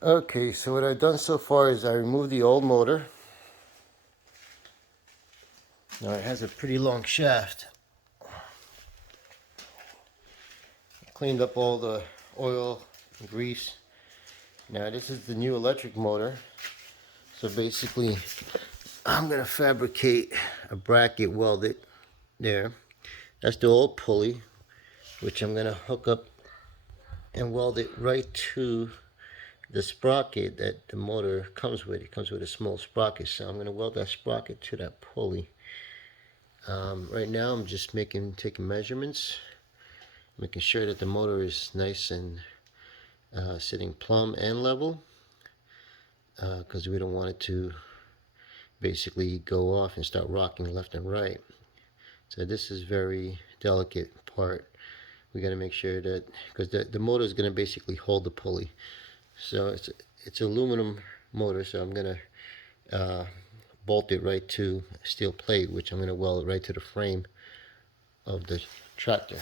Okay, so what I've done so far is I removed the old motor. Now it has a pretty long shaft. Cleaned up all the oil and grease. Now this is the new electric motor. So basically I'm going to fabricate a bracket welded there. That's the old pulley, which I'm going to hook up and weld it right to the sprocket that the motor comes with. It comes with a small sprocket, so I'm going to weld that sprocket to that pulley. Right now I'm just taking measurements, making sure that the motor is nice and sitting plumb and level, because we don't want it to basically go off and start rocking left and right. So this is very delicate part. We got to make sure that, because the motor is going to basically hold the pulley. So it's aluminum motor, so I'm going to bolt it right to steel plate, which I'm going to weld right to the frame of the tractor.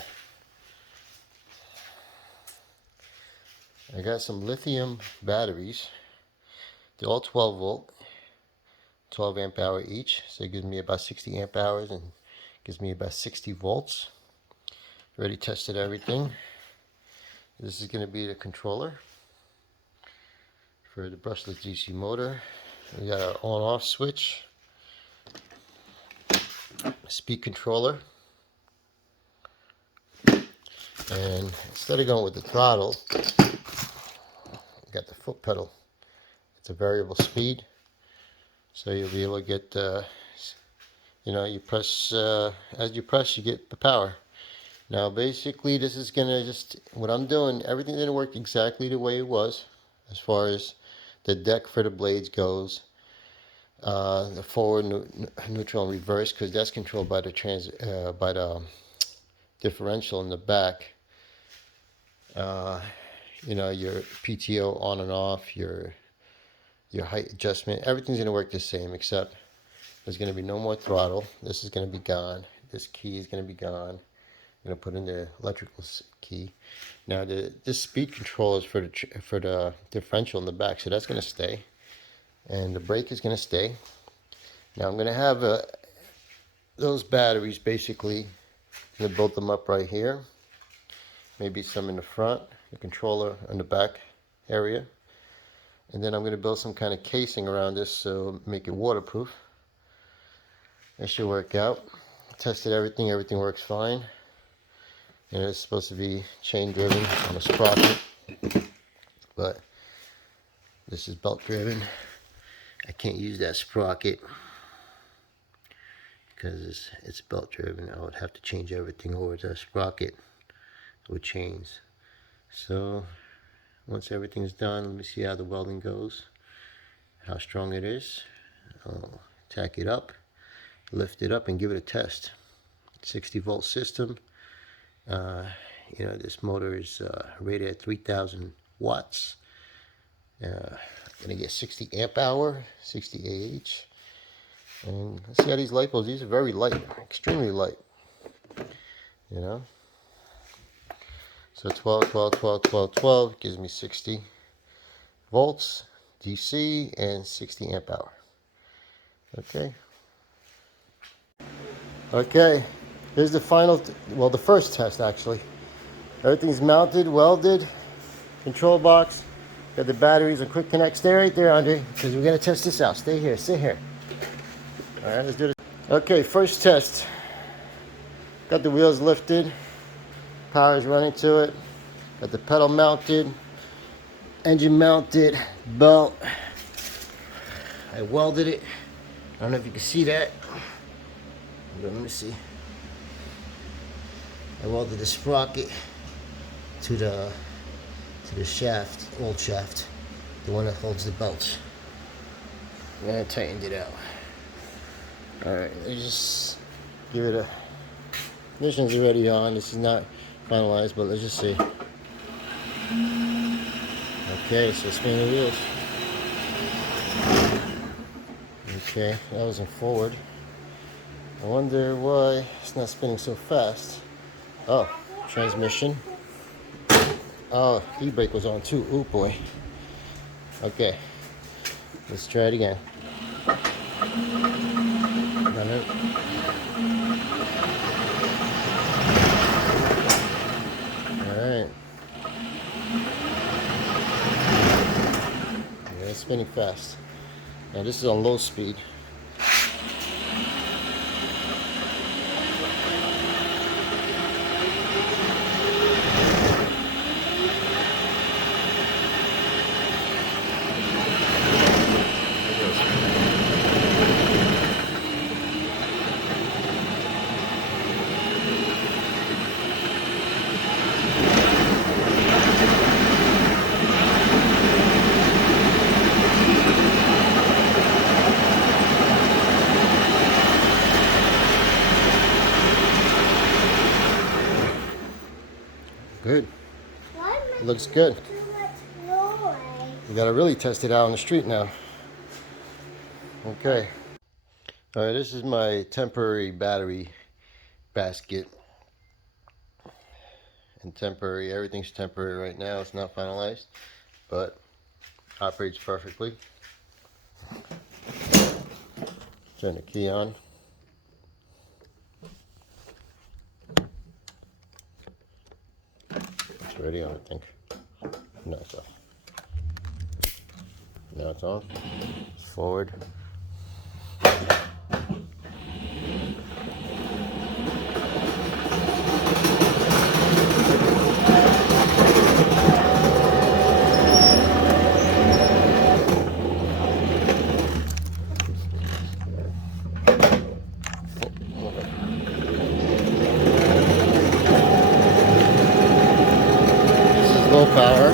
I got some lithium batteries. They're all 12 volt, 12 amp hour each, so it gives me about 60 amp hours and gives me about 60 volts. Already tested everything. This is going to be the controller for the brushless DC motor. We got our on-off switch, speed controller, and instead of going with the throttle, we got the foot pedal. It's a variable speed, so you'll be able to get, you press, as you press, you get the power. Now basically this is gonna what I'm doing, everything didn't work exactly the way it was as far as the deck for the blades goes. The forward, neutral, and reverse, because that's controlled by the differential in the back. Your PTO on and off, your height adjustment, everything's gonna work the same, except there's gonna be no more throttle. This is gonna be gone. This key is gonna be gone. I'm gonna put in the electrical key. Now this speed control is for the differential in the back, so that's gonna stay, and the brake is gonna stay. Now I'm gonna have those batteries basically. I'm gonna build them up right here. Maybe some in the front, the controller in the back area, and then I'm gonna build some kind of casing around this so make it waterproof. That should work out. Tested everything. Everything works fine. And it's supposed to be chain driven on a sprocket, but this is belt driven. I can't use that sprocket because it's belt driven. I would have to change everything over to a sprocket with chains. So once everything's done, let me see how the welding goes, how strong it is. I'll tack it up, lift it up, and give it a test. 60 volt system. This motor is rated at 3,000 watts. Gonna get 60 amp hour, 60 Ah. And let's see how these light bulbs, these are very light, extremely light. So 12, 12, 12, 12, 12 gives me 60 volts DC and 60 amp hour. Okay, here's the final, the first test actually. Everything's mounted, welded, control box, got the batteries and quick connect. Stay right there, Andre, because we're gonna test this out. Stay here, sit here. All right, let's do this. Okay, first test. Got the wheels lifted, power's running to it. Got the pedal mounted, engine mounted, belt. I welded it. I don't know if you can see that. Let me see. I welded the sprocket to the shaft, old shaft, the one that holds the belts. And I tightened it out. Alright, let's just give it a, ignition's already on. This is not finalized, but let's just see. Okay, so spin the wheels. Okay, that was in forward. I wonder why it's not spinning so fast. Oh, transmission. Oh, e-brake was on too. Oh boy. Okay, let's try it again. Run it. Alright. Yeah, it's spinning fast. Now this is on low speed. Good. Looks good. We gotta really test it out on the street now. Okay. Alright, this is my temporary battery basket. And temporary, everything's temporary right now. It's not finalized, but operates perfectly. Turn the key on. It's already on, I think. No, it's off. Now it's on. Forward. This is low power.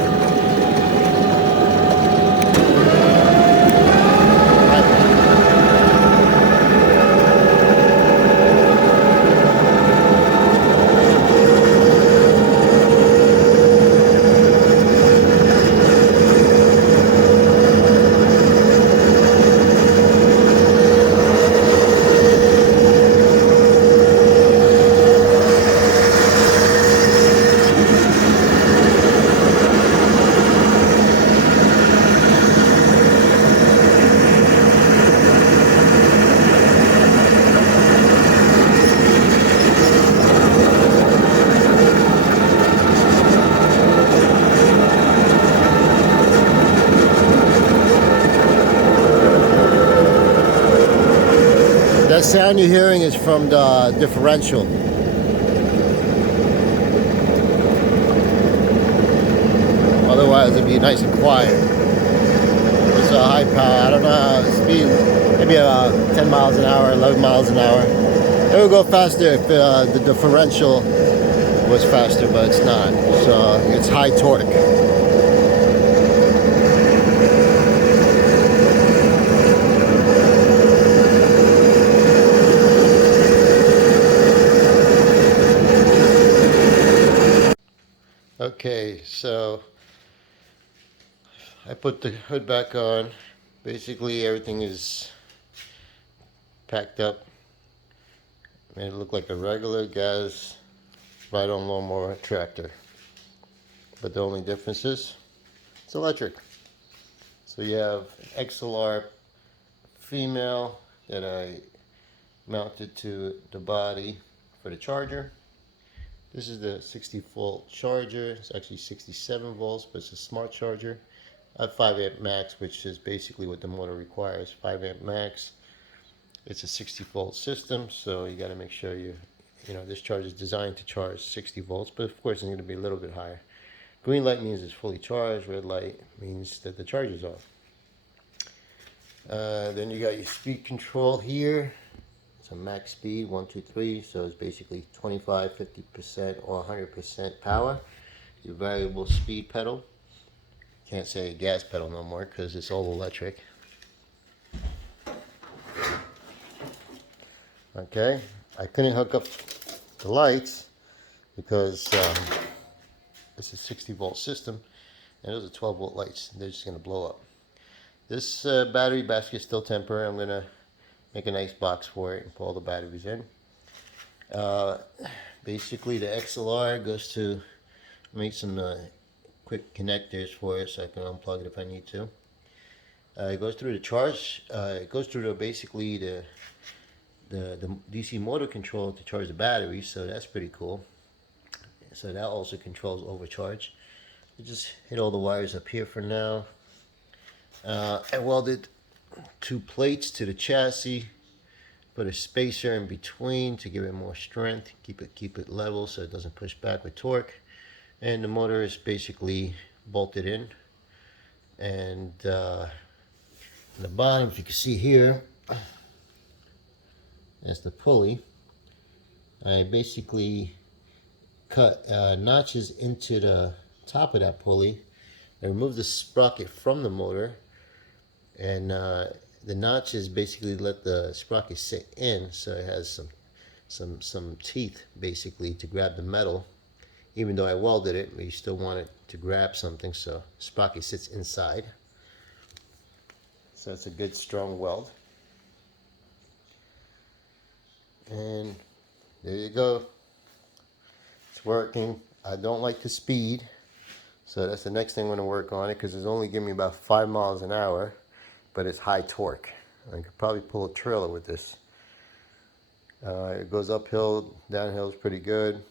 That sound you're hearing is from the differential. Otherwise it'd be nice and quiet. It's a high power, I don't know, speed, maybe about 10 miles an hour, 11 miles an hour. It would go faster if the differential was faster, but it's not. So it's high torque. Okay, so I put the hood back on. Basically everything is packed up. Made it look like a regular gas ride-on lawnmower tractor. But the only difference is it's electric. So you have an XLR female that I mounted to the body for the charger. This is the 60-volt charger. It's actually 67 volts, but it's a smart charger. I have 5 amp max, which is basically what the motor requires. 5 amp max. It's a 60-volt system, so you got to make sure this charger is designed to charge 60 volts, but of course it's going to be a little bit higher. Green light means it's fully charged. Red light means that the charge is off. Then you got your speed control here. It's a max speed 1, 2, 3, so it's basically 25, 50% or 100% power. Your variable speed pedal. Can't say gas pedal no more because it's all electric. Okay, I couldn't hook up the lights because it's a 60-volt system and those are 12-volt lights. They're just going to blow up. This battery basket is still temporary. I'm going to make a nice box for it and put all the batteries in. Basically the XLR goes to make some quick connectors for it so I can unplug it if I need to. It goes through the charge. It goes through basically the DC motor control to charge the battery, so that's pretty cool. So that also controls overcharge. I just hit all the wires up here for now. I welded 2 plates to the chassis. Put a spacer in between to give it more strength. Keep it level so it doesn't push back with torque. And the motor is basically bolted in. And on the bottom, if you can see here, that's the pulley. I basically cut notches into the top of that pulley. I removed the sprocket from the motor, and the notches basically let the sprocket sit in, so it has some teeth basically to grab the metal. Even though I welded it, but you still want it to grab something, so sprocket sits inside. So it's a good strong weld. And there you go. It's working. I don't like the speed, so that's the next thing I'm going to work on it, because it's only giving me about 5 miles an hour, but it's high torque. I could probably pull a trailer with this. It goes uphill, downhill is pretty good.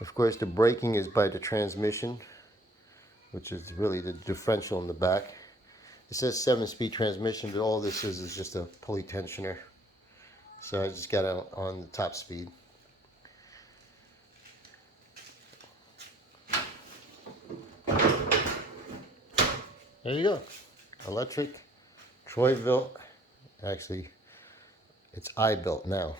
Of course, the braking is by the transmission, which is really the differential in the back. It says 7-speed transmission, but all this is just a pulley tensioner. So I just got it on the top speed. There you go. Electric, Troy built. Actually, it's I built now.